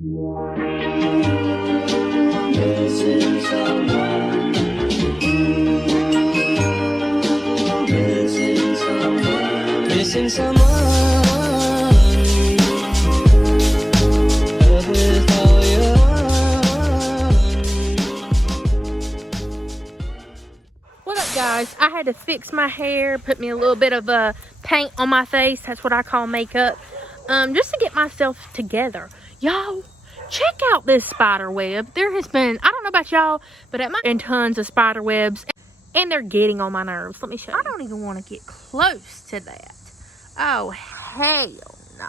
Missing someone. Missing someone. Missing someone. With all your What up, guys? I had to fix my hair, put me a little bit of paint on my face. That's what I call makeup. Just to get myself together. Y'all, check out this spider web. There has been, I don't know about y'all, but at my and tons of spider webs, and they're getting on my nerves. Let me show you. I don't even want to get close to that. Oh, hell no.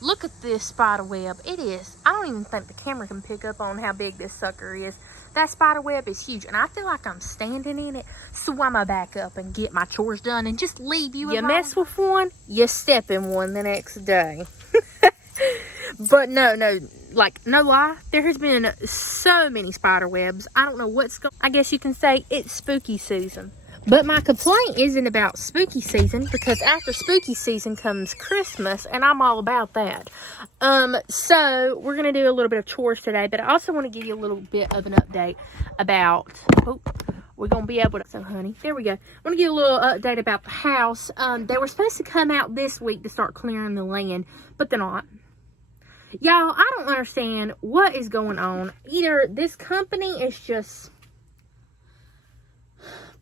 Look at this spider web. It is, I don't even think the camera can pick up on how big this sucker is. That spider web is huge, and I feel like I'm standing in it, so I'm gonna back up and get my chores done and just leave you alone. You mess with one, you step in one the next day. But no, like, no lie, there has been so many spider webs. I don't know what's going on. I guess you can say it's spooky season. But my complaint isn't about spooky season, because after spooky season comes Christmas, and I'm all about that. So we're going to do a little bit of chores today, but I also want to give you a little bit of an update about, we're going to be able to, so honey, there we go. I want to give you a little update about the house. They were supposed to come out this week to start clearing the land, but they're not. Y'all, I don't understand what is going on. Either this company is just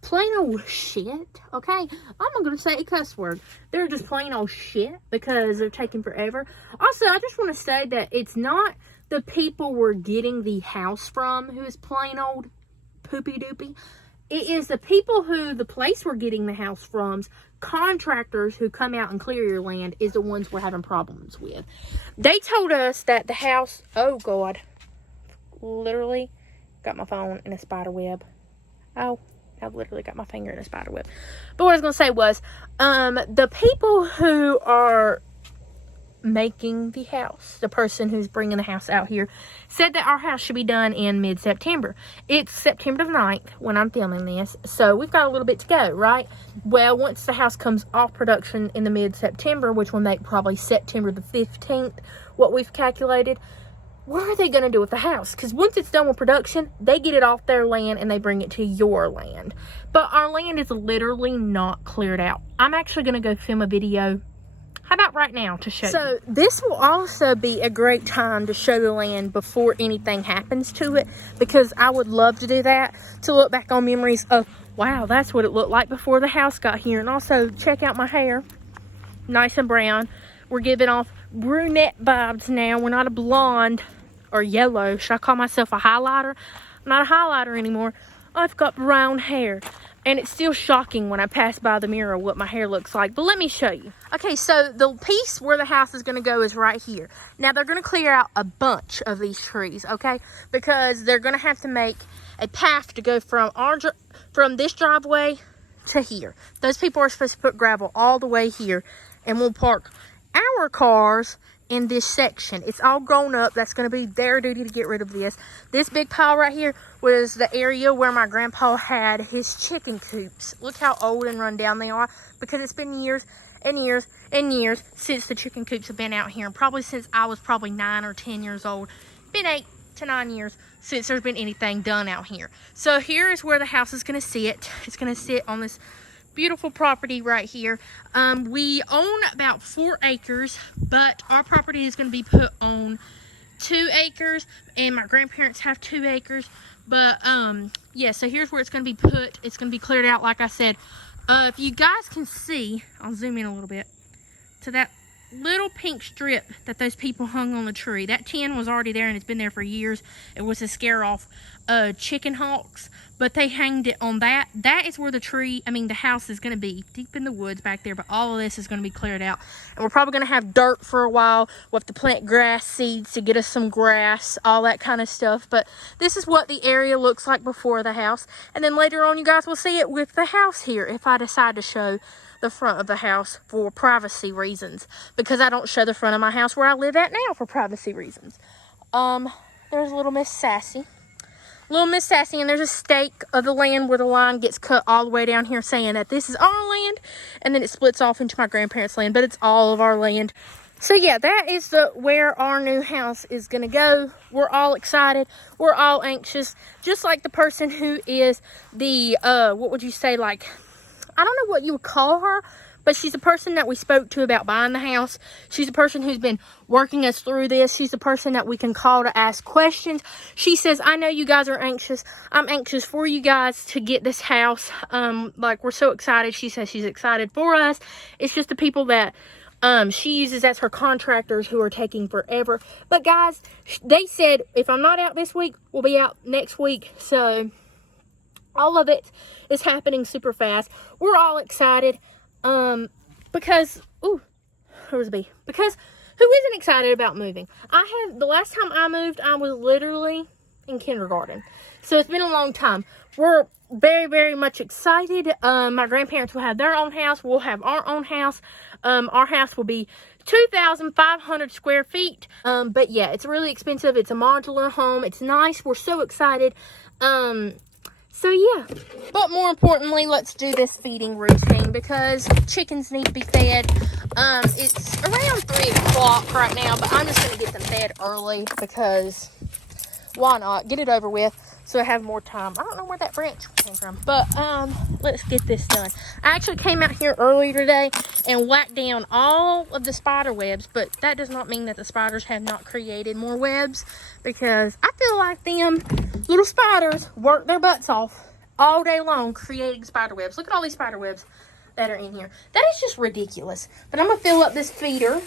plain old shit, okay? I'm not gonna say a cuss word. They're just plain old shit because they're taking forever. Also, I just want to say that it's not the people we're getting the house from who is plain old poopy doopy. It is the people who the place we're getting the house from's contractors who come out and clear your land is the ones we're having problems with. They told us that the house, oh God, literally got my phone in a spider web. Oh, I've literally got my finger in a spider web. But what I was going to say was, the people who are making the house, the person who's bringing the house out here, said that our house should be done in mid-September. It's September the 9th when I'm filming this, so we've got a little bit to go, right? Well, once the house comes off production in the mid-September, which will make probably September the 15th, what we've calculated, what are they going to do with the house? Because once it's done with production, they get it off their land and they bring it to your land. But our land is literally not cleared out. I'm actually going to go film a video, how about right now, to show you. So this will also be a great time to show the land before anything happens to it, because I would love to do that, to look back on memories of, wow, that's what it looked like before the house got here. And also, check out my hair. Nice and brown. We're giving off brunette vibes now. We're not a blonde or yellow. Should I call myself a highlighter? I'm not a highlighter anymore. I've got brown hair. And it's still shocking when I pass by the mirror what my hair looks like. But let me show you. Okay, so the piece where the house is going to go is right here. Now, they're going to clear out a bunch of these trees, okay? Because they're going to have to make a path to go from this driveway to here. Those people are supposed to put gravel all the way here. And we'll park our cars in this section. It's all grown up. That's going to be their duty to get rid of this. This big pile right here was the area where my grandpa had his chicken coops. Look how old and run down they are, because it's been years and years and years since the chicken coops have been out here. And probably since I was probably 9 or 10 years old. Been 8 to 9 years since there's been anything done out here. So here is where the house is going to sit. It's going to sit on this beautiful property right here. We own about 4 acres, but our property is going to be put on 2 acres, and my grandparents have 2 acres. But yeah, so here's where it's going to be put. It's going to be cleared out, like I said. If you guys can see, I'll zoom in a little bit to that little pink strip that those people hung on the tree. That tin was already there, and it's been there for years. It was to scare off chicken hawks, but they hanged it on that. That is where the house is going to be, deep in the woods back there. But all of this is going to be cleared out, and we're probably going to have dirt for a while. We'll have to plant grass seeds to get us some grass, all that kind of stuff. But this is what the area looks like before the house, and then later on you guys will see it with the house here, if I decide to show the front of the house for privacy reasons, because I don't show the front of my house where I live at now for privacy reasons. There's little Miss Sassy. And there's a stake of the land where the line gets cut all the way down here, saying that this is our land, and then it splits off into my grandparents' land, but it's all of our land. So yeah, that is where our new house is gonna go. We're all excited. We're all anxious. Just like the person who is the what would you say, like, I don't know what you would call her, but she's the person that we spoke to about buying the house. She's the person who's been working us through this. She's the person that we can call to ask questions. She says, I know you guys are anxious. I'm anxious for you guys to get this house. Like, we're so excited. She says she's excited for us. It's just the people that she uses as her contractors who are taking forever. But guys, they said if I'm not out this week, we'll be out next week. So all of it is happening super fast. We're all excited. Because, ooh, there was a bee. Because who isn't excited about moving? The last time I moved, I was literally in kindergarten. So it's been a long time. We're very, very much excited. My grandparents will have their own house. We'll have our own house. Our house will be 2,500 square feet. But yeah, it's really expensive. It's a modular home. It's nice. We're so excited. So yeah, but more importantly, let's do this feeding routine because chickens need to be fed. It's around 3 o'clock right now, but I'm just going to get them fed early because why not? Get it over with so I have more time. I don't know where that branch came from, but let's get this done. I actually came out here earlier today and whacked down all of the spider webs, but that does not mean that the spiders have not created more webs because I feel like them little spiders work their butts off all day long creating spider webs. Look at all these spider webs that are in here. That is just ridiculous. But I'm going to fill up this feeder.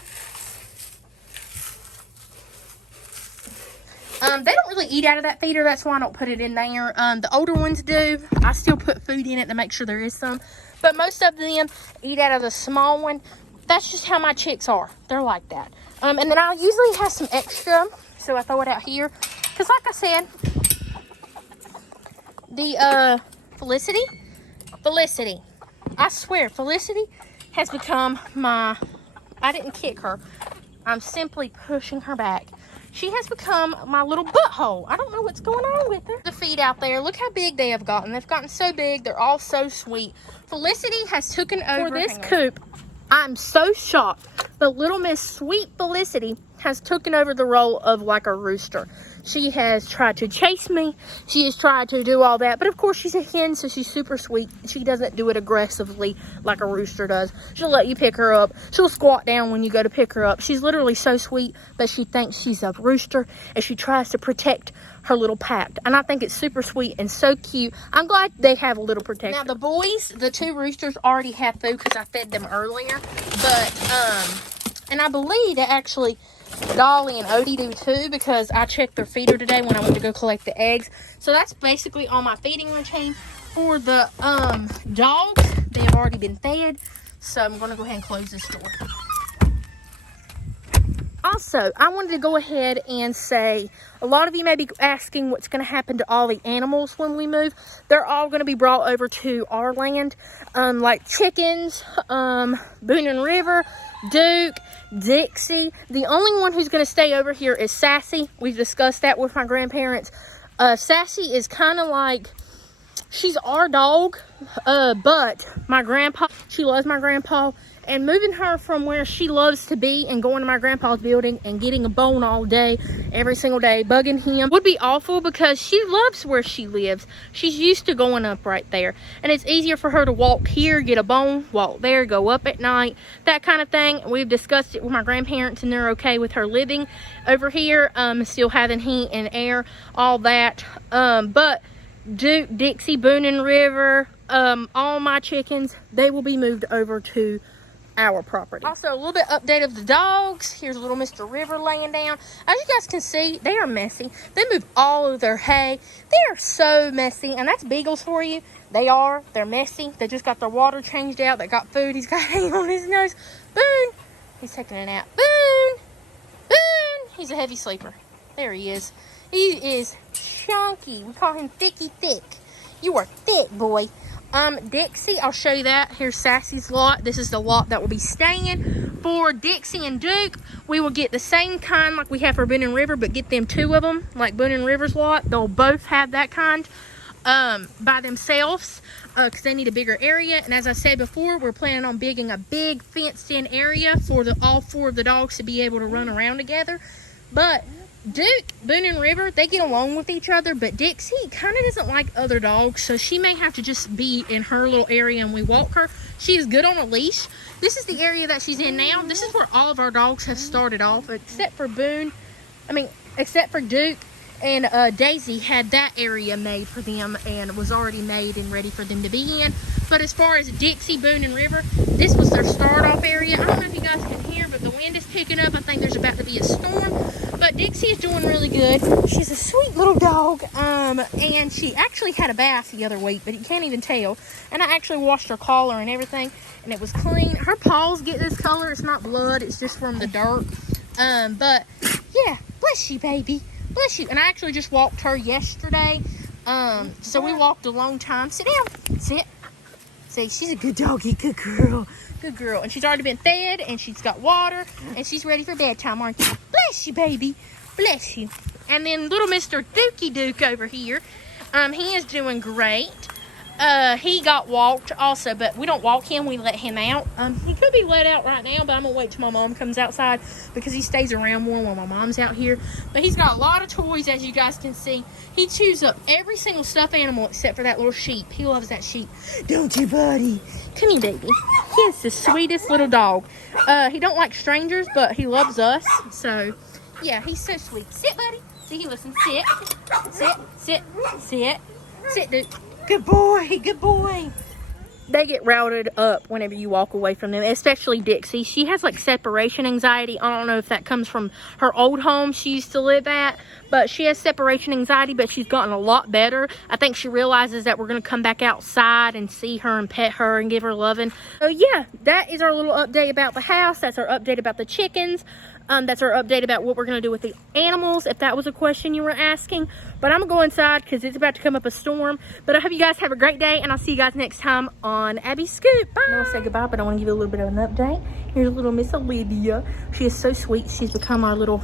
They don't really eat out of that feeder. That's why I don't put it in there. The older ones do. I still put food in it to make sure there is some. But most of them eat out of the small one. That's just how my chicks are. They're like that. And then I usually have some extra. So I throw it out here. Because like I said, the Felicity. I swear, Felicity has become my... I didn't kick her. I'm simply pushing her back. She has become my little butthole. I don't know what's going on with her. The feed out there, look how big they have gotten. They've gotten so big. They're all so sweet. Felicity has taken over. For this coop, I'm so shocked. The little Miss Sweet Felicity has taken over the role of like a rooster. She has tried to chase me. She has tried to do all that. But of course, she's a hen, so she's super sweet. She doesn't do it aggressively like a rooster does. She'll let you pick her up. She'll squat down when you go to pick her up. She's literally so sweet, but she thinks she's a rooster, and she tries to protect her little pack. And I think it's super sweet and so cute. I'm glad they have a little protection. Now, the boys, the 2 roosters already have food because I fed them earlier. But, and I believe that actually... Dolly and Odie do too because I checked their feeder today when I went to go collect the eggs. So that's basically all my feeding routine. For the dogs, they have already been fed. So I'm going to go ahead and close this door. Also, I wanted to go ahead and say, a lot of you may be asking what's going to happen to all the animals when we move. They're all going to be brought over to our land, like chickens, Boone and River, Duke, Dixie. The only one who's going to stay over here is Sassy. We've discussed that with my grandparents. Sassy is kind of like, she's our dog, but my grandpa, she loves my grandpa. And moving her from where she loves to be and going to my grandpa's building and getting a bone all day, every single day, bugging him, would be awful because she loves where she lives. She's used to going up right there. And it's easier for her to walk here, get a bone, walk there, go up at night, that kind of thing. We've discussed it with my grandparents and they're okay with her living over here, still having heat and air, all that. But Duke, Dixie, Boone and River, all my chickens, they will be moved over to our property. Also, a little bit update of the dogs. Here's little Mr. River laying down. As you guys can see, they are messy. They move all of their hay. They are so messy, and that's beagles for you. They're messy. They just got their water changed out. They got food. He's got hay on his nose. Boone, he's taking a nap. Boone, he's a heavy sleeper. There he is. He is chunky. We call him Thicky Thick. You are thick, boy. Dixie, I'll show you that. Here's Sassy's lot. This is the lot that will be staying. For Dixie and Duke, we will get the same kind like we have for Boone and River, but get them 2 of them, like Boone and River's lot. They'll both have that kind by themselves. because they need a bigger area. And as I said before, we're planning on building a big fenced-in area for all 4 of the dogs to be able to run around together. But Duke, Boone, and River, they get along with each other, but Dixie kind of doesn't like other dogs, so she may have to just be in her little area and we walk her. She is good on a leash. This is the area that she's in now. This is where all of our dogs have started off, except for except for Duke. And Daisy had that area made for them and was already made and ready for them to be in. But as far as Dixie, Boone, and River, this was their start-off area. I don't know if you guys can hear, but the wind is picking up. I think there's about to be a storm. But Dixie is doing really good. She's a sweet little dog. And she actually had a bath the other week, but you can't even tell. And I actually washed her collar and everything, and it was clean. Her paws get this color. It's not blood. It's just from the dirt. But, yeah, bless you, baby. Bless you. And I actually just walked her yesterday. So we walked a long time. Sit down. Sit. See, she's a good doggy. Good girl. Good girl. And she's already been fed, and she's got water, and she's ready for bedtime, aren't you? Bless you, baby. Bless you. And then little Mr. Dookie Duke over here, he is doing great. He got walked also, but we don't walk him, we let him out. He could be let out right now, but I'm gonna wait till my mom comes outside because he stays around more when my mom's out here. But he's got a lot of toys, as you guys can see. He chews up every single stuffed animal except for that little sheep. He loves that sheep. Don't you, buddy? Come here, baby. He is the sweetest little dog. He don't like strangers, but he loves us. So, yeah, he's so sweet. Sit, buddy. See, he listens. Sit. Sit. Sit. Sit. Sit, dude. Good boy, good boy. They get routed up whenever you walk away from them, especially Dixie. She has like separation anxiety. I don't know if that comes from her old home she used to live at, but she has separation anxiety, but she's gotten a lot better. I think she realizes that we're going to come back outside and see her and pet her and give her loving. So yeah, that is our little update about the house. That's our update about the chickens. That's our update about what we're going to do with the animals, if that was a question you were asking. But I'm going to go inside because it's about to come up a storm. But I hope you guys have a great day, and I'll see you guys next time on Abby's Scoop. Bye. I want to say goodbye, but I want to give you a little bit of an update. Here's little Miss Olivia. She is so sweet. She's become our little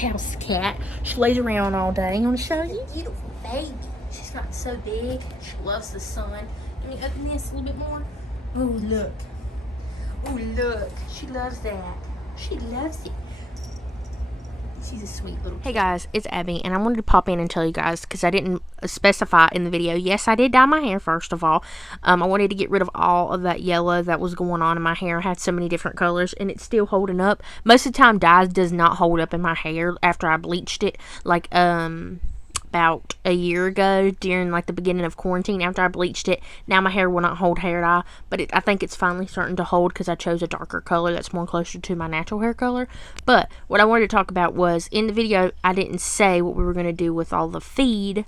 house cat. She lays around all day. I want to show you. Beautiful baby. She's gotten so big. She loves the sun. Can you open this a little bit more? Oh, look. Oh, look. She loves that. She loves it. She's a sweet little kid. Hey guys, it's Abby, and I wanted to pop in and tell you guys, because I didn't specify in the video. Yes, I did dye my hair, first of all. I wanted to get rid of all of that yellow that was going on in my hair. I had so many different colors, and it's still holding up. Most of the time, dye does not hold up in my hair after I bleached it. Like, about a year ago during like the beginning of quarantine after I bleached it. Now my hair will not hold hair dye, but I think it's finally starting to hold because I chose a darker color that's more closer to my natural hair color. But what I wanted to talk about was, in the video I didn't say what we were going to do with all the feed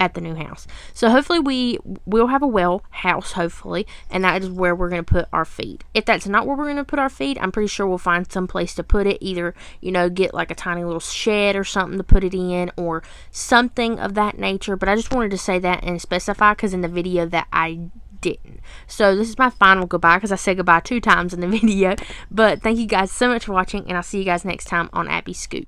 at the new house. So hopefully we will have a well house, hopefully, and that is where we're going to put our feed. If that's not where we're going to put our feed, I'm pretty sure we'll find some place to put it. Either, you know, get like a tiny little shed or something to put it in, or something of that nature. But I just wanted to say that and specify, because in the video that I didn't. So this is my final goodbye, because I said goodbye 2 times in the video. But thank you guys so much for watching, and I'll see you guys next time on Abby's Scoop.